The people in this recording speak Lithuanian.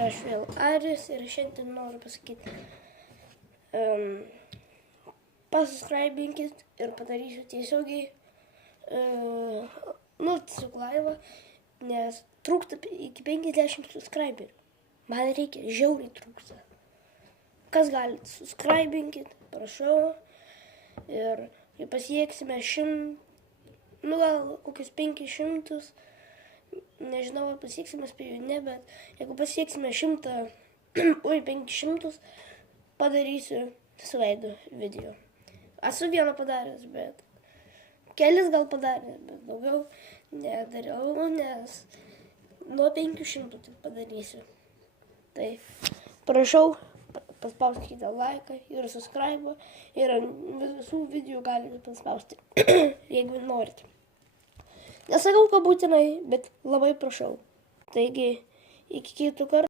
čia aš vėl Aris ir šiandien noriu pasakyti, pasubscribinkit ir padarysiu tiesiogiai, tiesiog laivą, nes trūksta iki 50 subscriberių. Man reikia, žiauriai trūksta. Kas galit, subscribinkit, prašau. Ir kai pasieksime gal kokius 500, nežinau, ar pasieksime, spėju, ne, bet jeigu pasieksime 500, padarysiu su veidu video. Esu vieną padaręs, bet kelis gal padaręs, bet daugiau nedariau, nes nuo 500 tik padarysiu. Tai prašau, paspauskite laiką ir subscribe ir visų video galite paspausti, jeigu norite. Nesakau, kad būtinai, bet labai prašau. Taigi, iki kitų kartų.